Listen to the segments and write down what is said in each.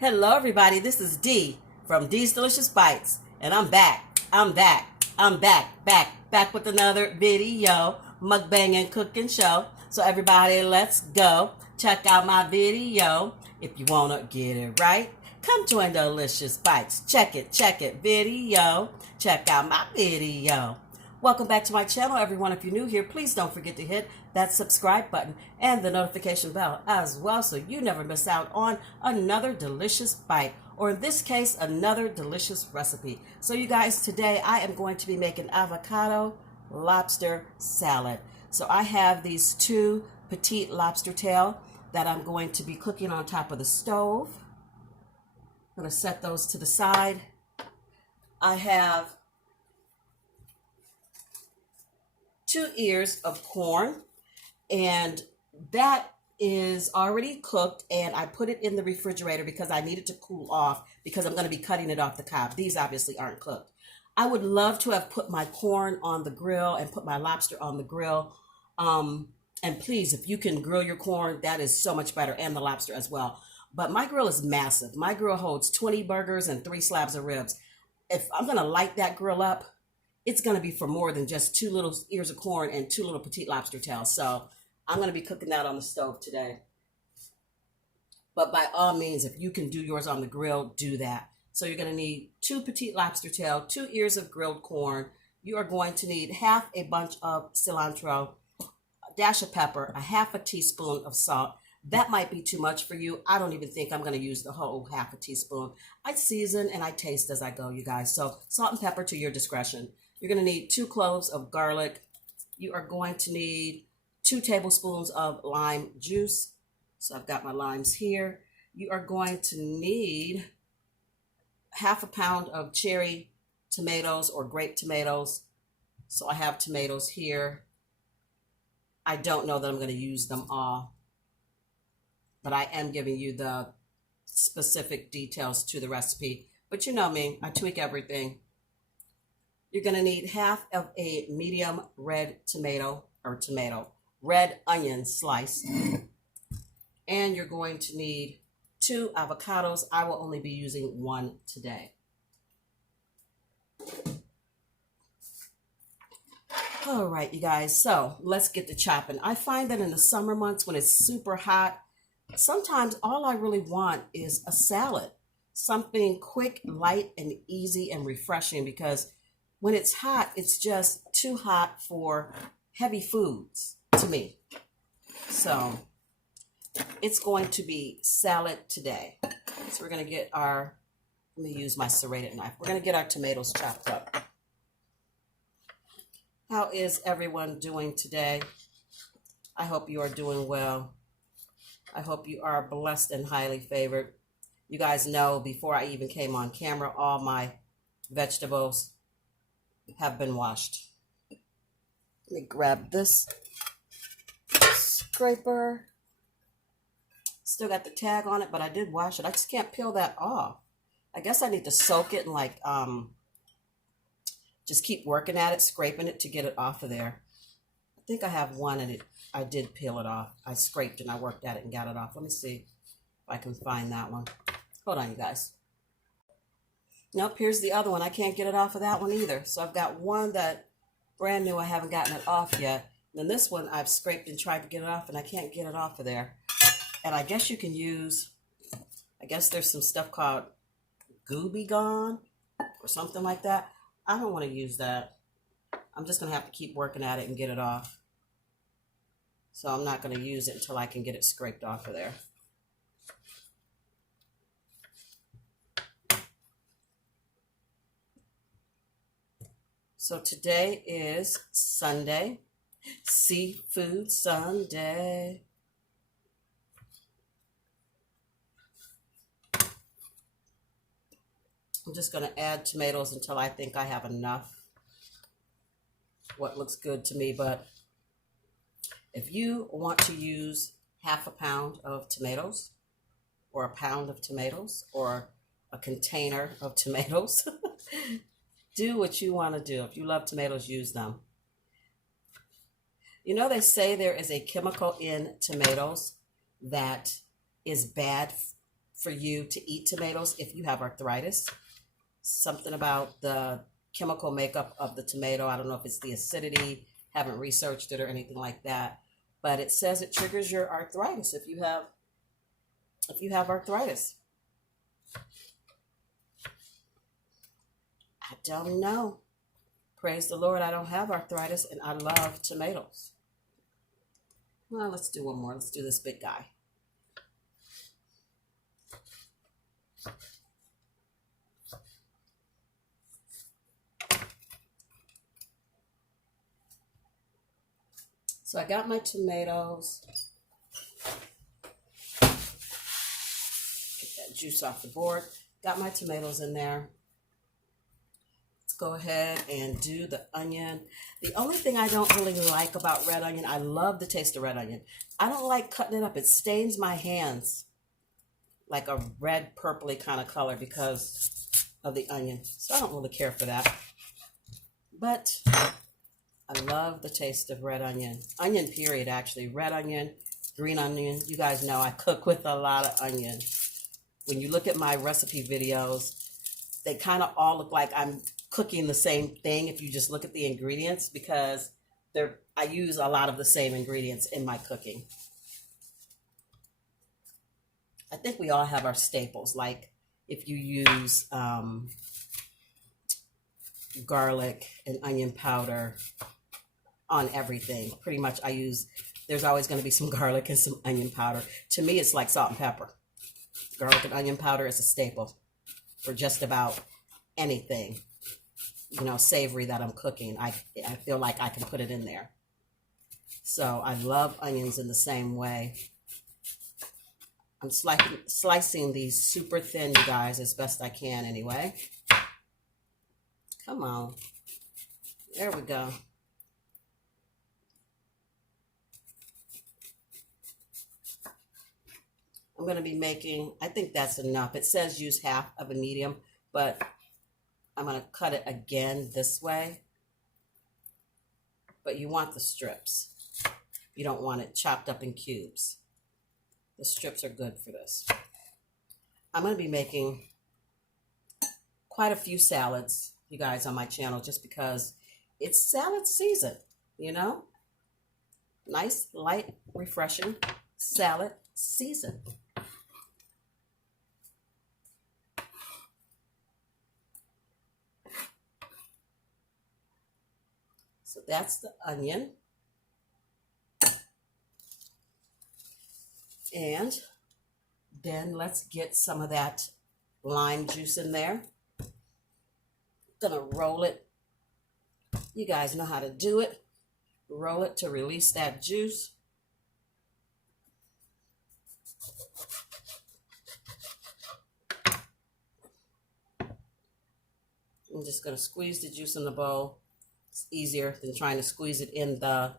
Hello, everybody. This is Dee from Dee's Delicious Bites, and I'm back. Back with another video, mukbang and cooking show. So everybody, let's go. Check out my video. If you wanna get it right, come join Delicious Bites. Check it, video. Check out my video. Welcome back to my channel, everyone. If you're new here, please don't forget to hit that subscribe button and the notification bell as well so you never miss out on another delicious bite, or in this case, another delicious recipe. So you guys, today I am going to be making avocado lobster salad. So I have these two petite lobster tail that I'm going to be cooking on top of the stove. I'm going to set those to the side. I have 2 ears of corn, and that is already cooked, and I put it in the refrigerator because I need it to cool off because I'm going to be cutting it off the cob. These obviously aren't cooked. I would love to have put my corn on the grill and put my lobster on the grill. And please, if you can grill your corn, that is so much better, and the lobster as well. But my grill is massive. My grill holds 20 burgers and 3 slabs of ribs. If I'm going to light that grill up, it's going to be for more than just 2 little ears of corn and 2 little petite lobster tails. So I'm going to be cooking that on the stove today. But by all means, if you can do yours on the grill, do that. So you're going to need 2 petite lobster tail, 2 ears of grilled corn. You are going to need half a bunch of cilantro, a dash of pepper, a half a teaspoon of salt. That might be too much for you. I don't even think I'm going to use the whole half a teaspoon. I season and I taste as I go, you guys. So salt and pepper to your discretion. You're going to need 2 cloves of garlic. You are going to need 2 tablespoons of lime juice. So I've got my limes here. You are going to need half a pound of cherry tomatoes or grape tomatoes. So I have tomatoes here. I don't know that I'm going to use them all, but I am giving you the specific details to the recipe. But you know me, I tweak everything. You're going to need half of a medium red red onion slice. And you're going to need 2 avocados. I will only be using 1 today. All right, you guys, so let's get to chopping. I find that in the summer months when it's super hot, sometimes all I really want is a salad. Something quick, light, and easy and refreshing, because when it's hot, it's just too hot for heavy foods to me. So it's going to be salad today. So we're going to get let me use my serrated knife. We're going to get our tomatoes chopped up. How is everyone doing today? I hope you are doing well. I hope you are blessed and highly favored. You guys know, before I even came on camera, all my vegetables have been washed. Let me grab this scraper. Still got the tag on it, but I did wash it. I just can't peel that off. I guess I need to soak it and just keep working at it, scraping it to get it off of there. I think I have one, and I did peel it off. I scraped and I worked at it and got it off. Let me see if I can find that one. Hold on, you guys. Nope, here's the other one. I can't get it off of that one either. So I've got one that brand new. I haven't gotten it off yet. And then this one I've scraped and tried to get it off, and I can't get it off of there. And I guess you can use, I guess there's some stuff called Gooby Gone or something like that. I don't want to use that. I'm just going to have to keep working at it and get it off. So I'm not going to use it until I can get it scraped off of there. So today is Sunday, Seafood Sunday. I'm just going to add tomatoes until I think I have enough. What looks good to me, but if you want to use half a pound of tomatoes, or a pound of tomatoes, or a container of tomatoes, do what you want to do. If you love tomatoes, use them. You know, they say there is a chemical in tomatoes that is bad for you to eat tomatoes if you have arthritis. Something about the chemical makeup of the tomato. I don't know if it's the acidity, haven't researched it or anything like that, but it says it triggers your arthritis if you have arthritis. I don't know. Praise the Lord, I don't have arthritis and I love tomatoes. Well, let's do one more. Let's do this big guy. So I got my tomatoes. Get that juice off the board. Got my tomatoes in there. Let's go ahead and do the onion. The only thing I don't really like about red onion, I love the taste of red onion. I don't like cutting it up. It stains my hands like a red purpley kind of color because of the onion. So I don't really care for that. But I love the taste of red onion. Onion period, actually. Red onion, green onion. You guys know I cook with a lot of onion. When you look at my recipe videos, they kind of all look like I'm cooking the same thing if you just look at the ingredients, because I use a lot of the same ingredients in my cooking. I think we all have our staples, like if you use garlic and onion powder on everything. Pretty much there's always going to be some garlic and some onion powder. To me, it's like salt and pepper. Garlic and onion powder is a staple for just about anything, savory that I'm cooking. I feel like I can put it in there. So I love onions in the same way. I'm slicing these super thin, you guys, as best I can anyway. Come on. There we go. I'm going to be making, I think that's enough. It says use half of a medium, but I'm going to cut it again this way. But you want the strips. You don't want it chopped up in cubes. The strips are good for this. I'm going to be making quite a few salads, you guys, on my channel, just because it's salad season, Nice, light, refreshing salad season. So that's the onion. And then let's get some of that lime juice in there. Gonna roll it. You guys know how to do it. Roll it to release that juice. I'm just gonna squeeze the juice in the bowl. It's easier than trying to squeeze it in the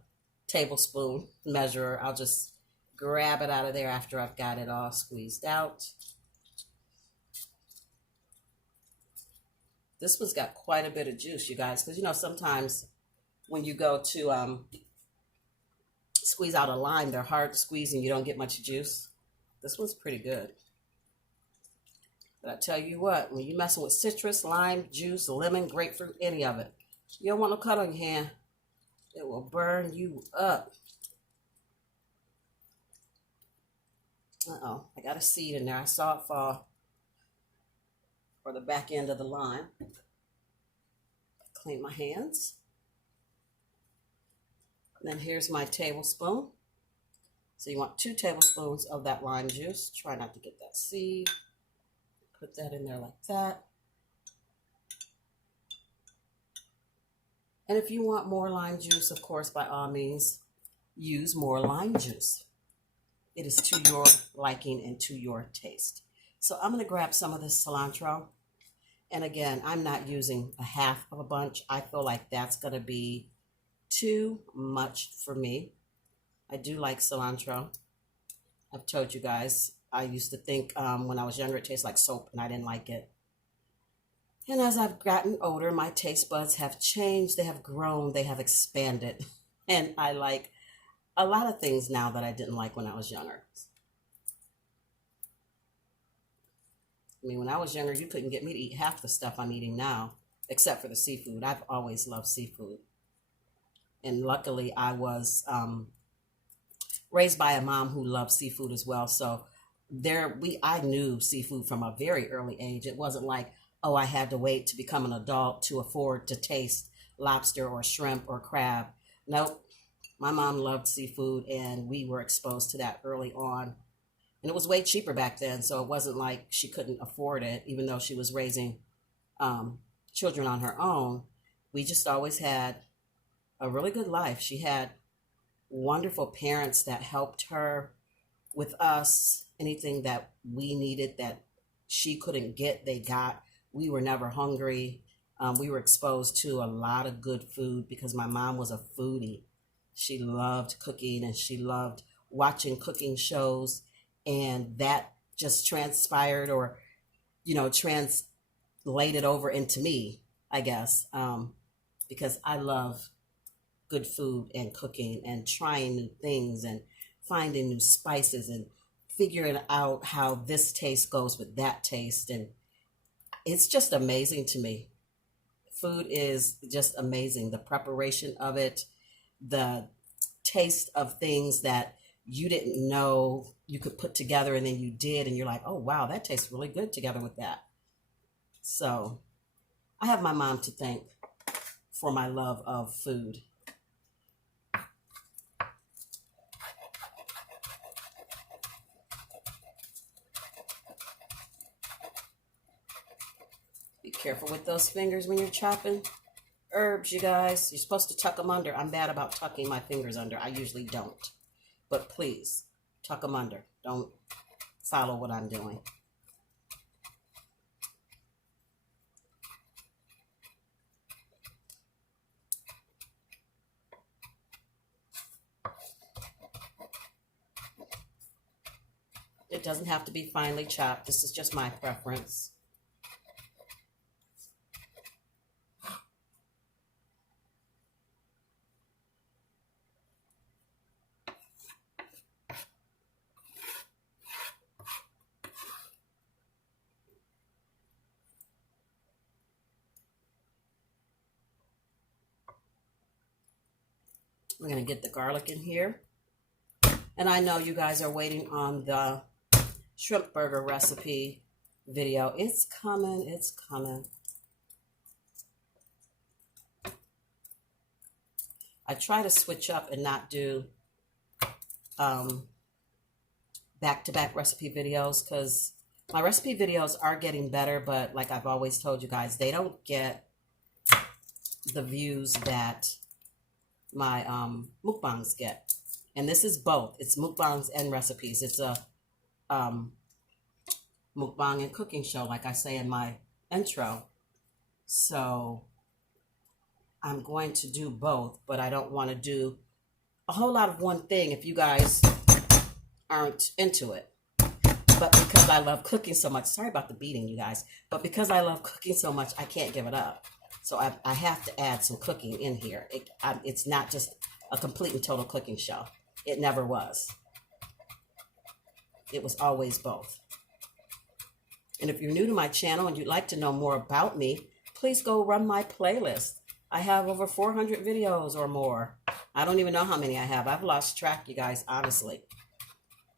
tablespoon measurer. I'll just grab it out of there after I've got it all squeezed out. This one's got quite a bit of juice, you guys, because sometimes when you go to squeeze out a lime, they're hard to squeeze and you don't get much juice. This one's pretty good. But I tell you what, when you're messing with citrus, lime, juice, lemon, grapefruit, any of it, you don't want no cut on your hand. It will burn you up. Uh-oh, I got a seed in there. I saw it fall for the back end of the lime. Clean my hands. And then here's my tablespoon. So you want 2 tablespoons of that lime juice. Try not to get that seed. Put that in there like that. And if you want more lime juice, of course, by all means, use more lime juice. It is to your liking and to your taste. So I'm going to grab some of this cilantro. And again, I'm not using a half of a bunch. I feel like that's going to be too much for me. I do like cilantro. I've told you guys, I used to think when I was younger, it tastes like soap, and I didn't like it. And as I've gotten older, my taste buds have changed. They have grown. They have expanded. And I like a lot of things now that I didn't like when I was younger. I mean, when I was younger, you couldn't get me to eat half the stuff I'm eating now, except for the seafood. I've always loved seafood. And luckily, I was raised by a mom who loved seafood as well. So I knew seafood from a very early age. It wasn't like, oh, I had to wait to become an adult to afford to taste lobster or shrimp or crab. Nope. My mom loved seafood, and we were exposed to that early on. And it was way cheaper back then, so it wasn't like she couldn't afford it, even though she was raising children on her own. We just always had a really good life. She had wonderful parents that helped her with us. Anything that we needed that she couldn't get, they got. We were never hungry. We were exposed to a lot of good food because my mom was a foodie. She loved cooking and she loved watching cooking shows, and that just transpired or, translated over into me, I guess, because I love good food and cooking and trying new things and finding new spices and figuring out how this taste goes with that taste. And it's just amazing to me. Food is just amazing. The preparation of it, the taste of things that you didn't know you could put together and then you did, and you're like, oh wow, that tastes really good together with that. So I have my mom to thank for my love of food. Be careful with those fingers when you're chopping herbs, you guys. You're supposed to tuck them under. I'm bad about tucking my fingers under. I usually don't. But please, tuck them under. Don't follow what I'm doing. It doesn't have to be finely chopped. This is just my preference. We're going to get the garlic in here. And I know you guys are waiting on the shrimp burger recipe video. It's coming. It's coming. I try to switch up and not do back-to-back recipe videos because my recipe videos are getting better, but like I've always told you guys, they don't get the views that my mukbangs get. And this is both. It's mukbangs and recipes. It's a mukbang and cooking show, like I say in my intro. So I'm going to do both, but I don't want to do a whole lot of one thing if you guys aren't into it. But because I love cooking so much, sorry about the beating, you guys, but because I love cooking so much, I can't give it up. So I have to add some cooking in here. It's not just a complete and total cooking show. It never was. It was always both. And if you're new to my channel and you'd like to know more about me, please go run my playlist. I have over 400 videos or more. I don't even know how many I have. I've lost track, you guys, honestly.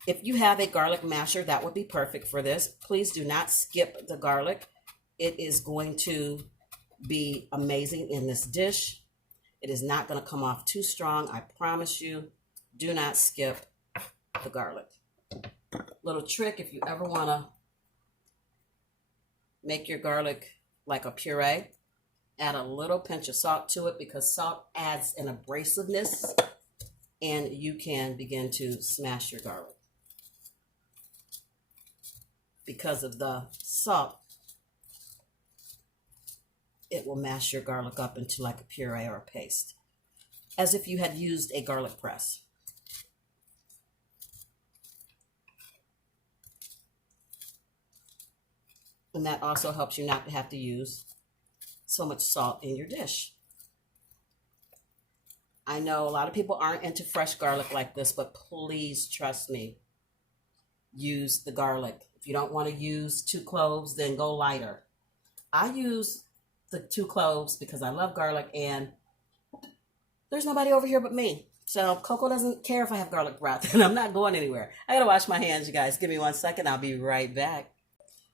If you have a garlic masher, that would be perfect for this. Please do not skip the garlic. It is going to be amazing in this dish. It is not going to come off too strong. I promise you. Do not skip the garlic. Little trick, if you ever want to make your garlic like a puree, add a little pinch of salt to it because salt adds an abrasiveness, and you can begin to smash your garlic. Because of the salt, it will mash your garlic up into like a puree or a paste, as if you had used a garlic press. And that also helps you not to have to use so much salt in your dish. I know a lot of people aren't into fresh garlic like this, but please trust me. Use the garlic. If If you don't want to use 2 cloves, then go lighter. I use the 2 cloves because I love garlic and there's nobody over here but me. So Coco doesn't care if I have garlic breath and I'm not going anywhere. I gotta wash my hands, you guys. Give me 1 second. I'll be right back.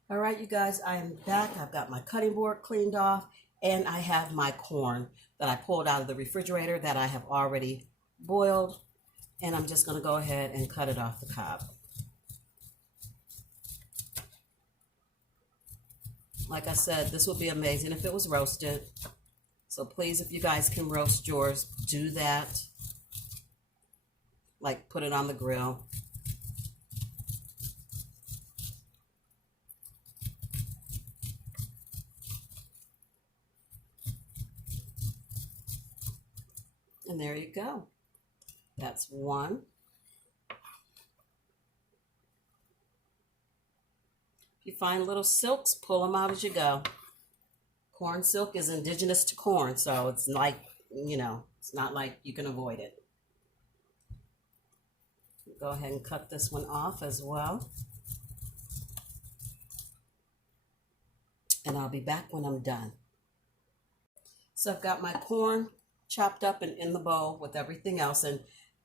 All right, you guys, I am back. I've got my cutting board cleaned off and I have my corn that I pulled out of the refrigerator that I have already boiled. And I'm just gonna go ahead and cut it off the cob. Like I said, this would be amazing if it was roasted. So please, if you guys can roast yours, do that. Like put it on the grill. And there you go. That's one. If you find little silks, pull them out as you go. Corn silk is indigenous to corn, so it's like, you know, it's not like you can avoid it. Go ahead and cut this one off as well. And I'll be back when I'm done. So I've got my corn chopped up and in the bowl with everything else. And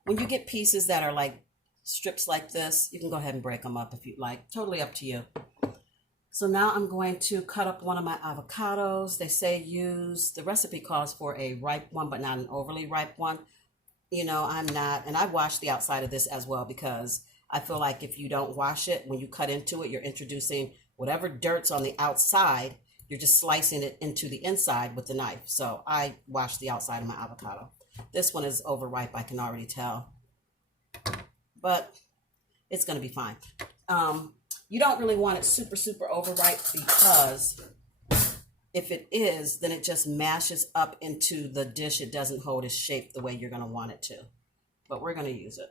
when you get pieces that are like strips like this, you can go ahead and break them up if you'd like. Totally up to you. So now I'm going to cut up one of my avocados. They say the recipe calls for a ripe one, but not an overly ripe one. You know, I'm not, and I washed the outside of this as well because I feel like if you don't wash it, when you cut into it, you're introducing whatever dirt's on the outside, you're just slicing it into the inside with the knife. So I washed the outside of my avocado. This one is overripe, I can already tell, but it's going to be fine. You don't really want it super, super overripe because if it is, then it just mashes up into the dish. It doesn't hold its shape the way you're going to want it to. But we're going to use it.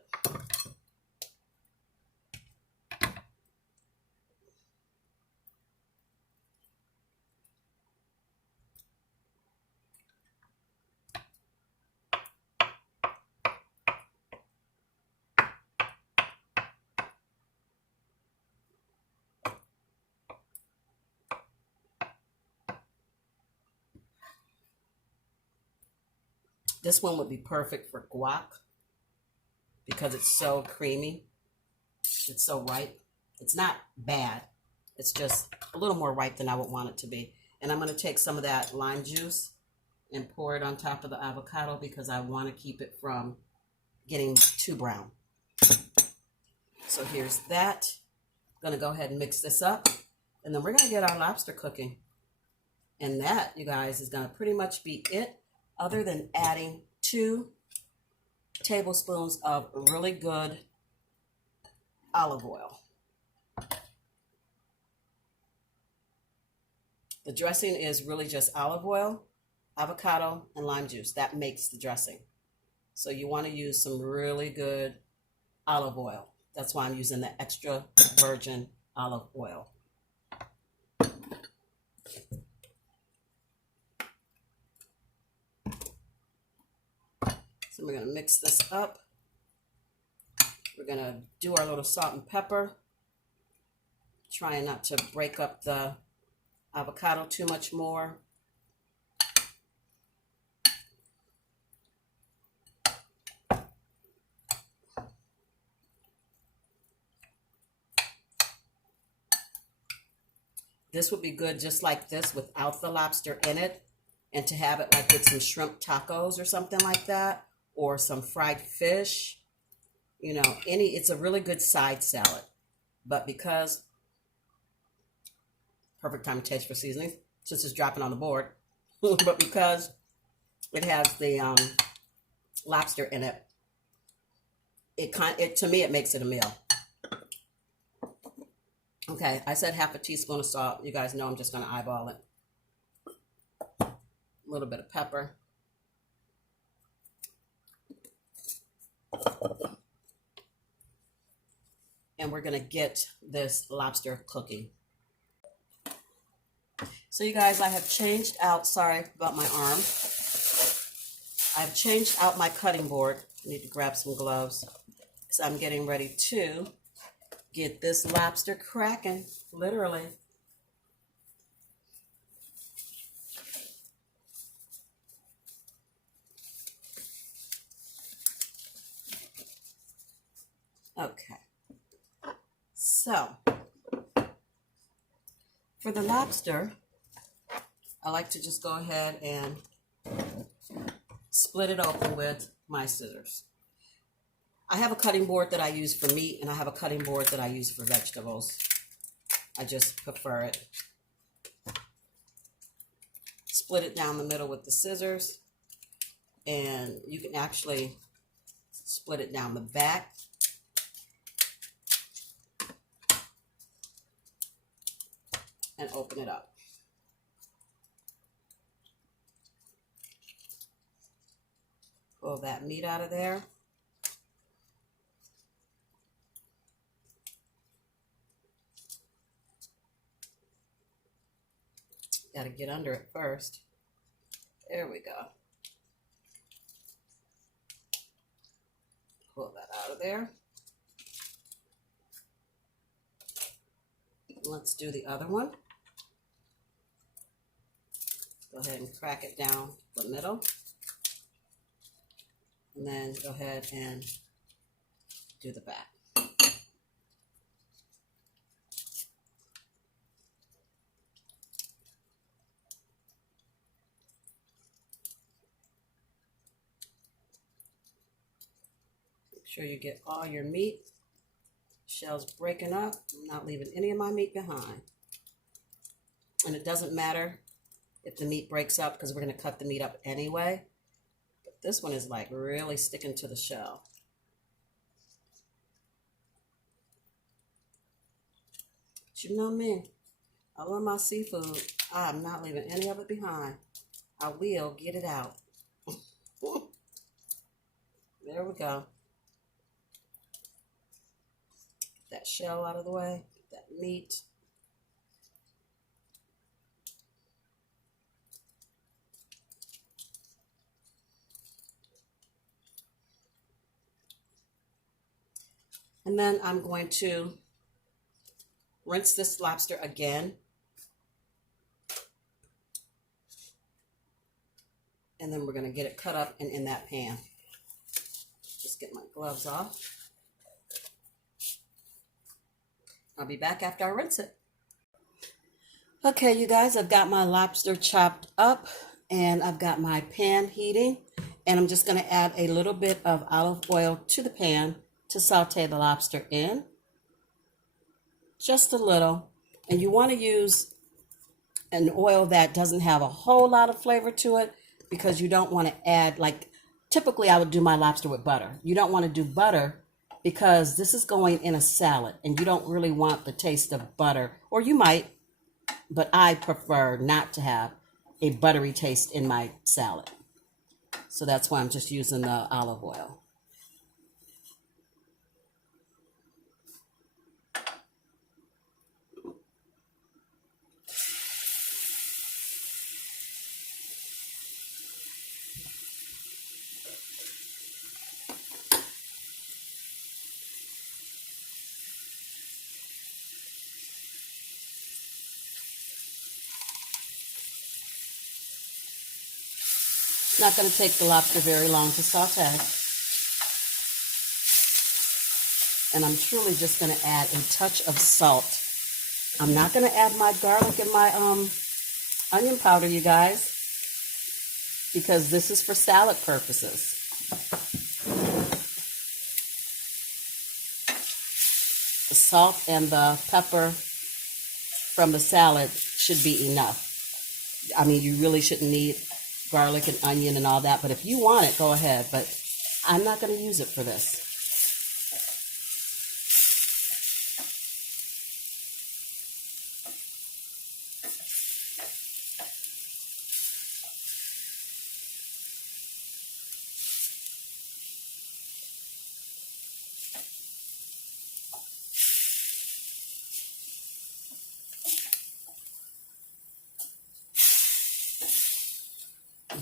This one would be perfect for guac because it's so creamy. It's so ripe. It's not bad. It's just a little more ripe than I would want it to be. And I'm going to take some of that lime juice and pour it on top of the avocado because I want to keep it from getting too brown. So here's that. I'm going to go ahead and mix this up. And then we're going to get our lobster cooking. And that, you guys, is going to pretty much be it, other than adding 2 tablespoons of really good olive oil. The dressing is really just olive oil, avocado, and lime juice. That makes the dressing. So you want to use some really good olive oil. That's why I'm using the extra virgin olive oil. So we're going to mix this up. We're going to do our little salt and pepper, trying not to break up the avocado too much more. This would be good just like this without the lobster in it, and to have it like with some shrimp tacos or something like that, or some fried fish, you know, it's a really good side salad. But because, perfect time to taste for seasoning, since it's dropping on the board, but because it has the lobster in it, to me, it makes it a meal. Okay, I said half a teaspoon of salt. You guys know I'm just going to eyeball it. A little bit of pepper. And we're going to get this lobster cooking. So you guys, I have changed out, sorry about my arm. I've changed out my cutting board. I need to grab some gloves because I'm getting ready to get this lobster cracking, literally. Okay, so for the lobster, I like to just go ahead and split it open with my scissors. I have a cutting board that I use for meat, and I have a cutting board that I use for vegetables. I just prefer it. Split it down the middle with the scissors, and you can actually split it down the back. And open it up. Pull that meat out of there. Got to get under it first. There we go. Pull that out of there. Let's do the other one. Go ahead and crack it down the middle. And then go ahead and do the back. Make sure you get all your meat. Shell's breaking up. I'm not leaving any of my meat behind. And it doesn't matter if the meat breaks up because we're going to cut the meat up anyway. But this one is like really sticking to the shell. But you know me, I love my seafood. I'm not leaving any of it behind. I will get it out. There we go. Get that shell out of the way, get that meat. And then I'm going to rinse this lobster again. And then we're going to get it cut up and in that pan. Just get my gloves off. I'll be back after I rinse it. Okay, you guys, I've got my lobster chopped up and I've got my pan heating. And I'm just going to add a little bit of olive oil to the pan to saute the lobster in. Just a little. And you want to use an oil that doesn't have a whole lot of flavor to it because you don't want to add, like, typically I would do my lobster with butter. You don't want to do butter because this is going in a salad and you don't really want the taste of butter, or you might, but I prefer not to have a buttery taste in my salad. So that's why I'm just using the olive oil. It's not going to take the lobster very long to saute. And I'm truly just going to add a touch of salt. I'm not going to add my garlic and my onion powder, you guys, because this is for salad purposes. The salt and the pepper from the salad should be enough. I mean, you really shouldn't need garlic and onion and all that, but if you want it, go ahead. But I'm not going to use it for this.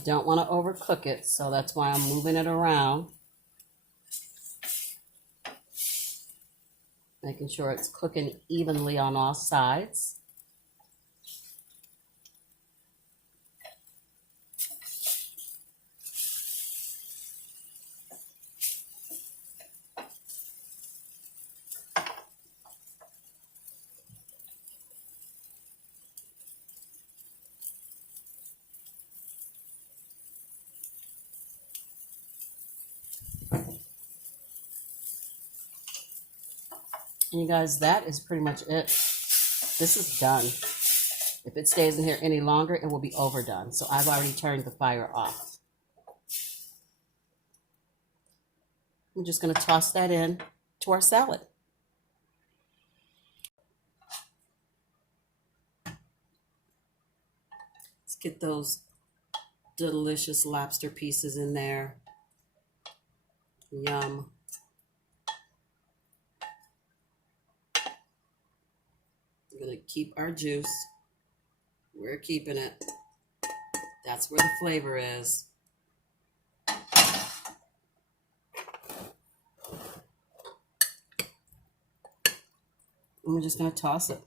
Don't want to overcook it, so that's why I'm moving it around. Making sure it's cooking evenly on all sides. And you guys, that is pretty much it. This is done. If it stays in here any longer, it will be overdone. So I've already turned the fire off. I'm just going to toss that in to our salad. Let's get those delicious lobster pieces in there. Yum. We're going to keep our juice. We're keeping it. That's where the flavor is. And we're just going to toss it.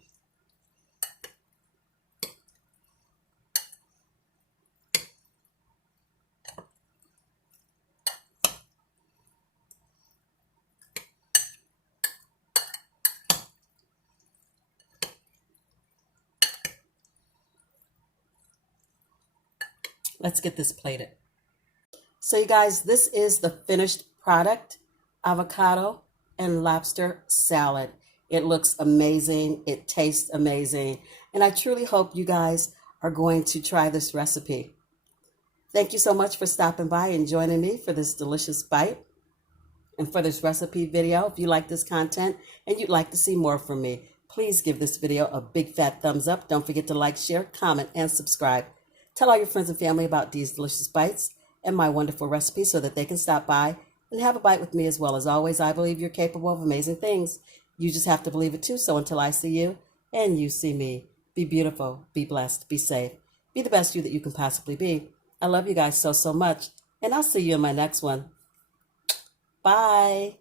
Let's get this plated. So you guys, this is the finished product, avocado and lobster salad. It looks amazing. It tastes amazing. And I truly hope you guys are going to try this recipe. Thank you so much for stopping by and joining me for this delicious bite and for this recipe video. If you like this content and you'd like to see more from me, please give this video a big fat thumbs up. Don't forget to like, share, comment, and subscribe. Tell all your friends and family about these delicious bites and my wonderful recipes so that they can stop by and have a bite with me as well. As always, I believe you're capable of amazing things. You just have to believe it too. So until I see you and you see me, be beautiful, be blessed, be safe, be the best you that you can possibly be. I love you guys so, so much, and I'll see you in my next one. Bye.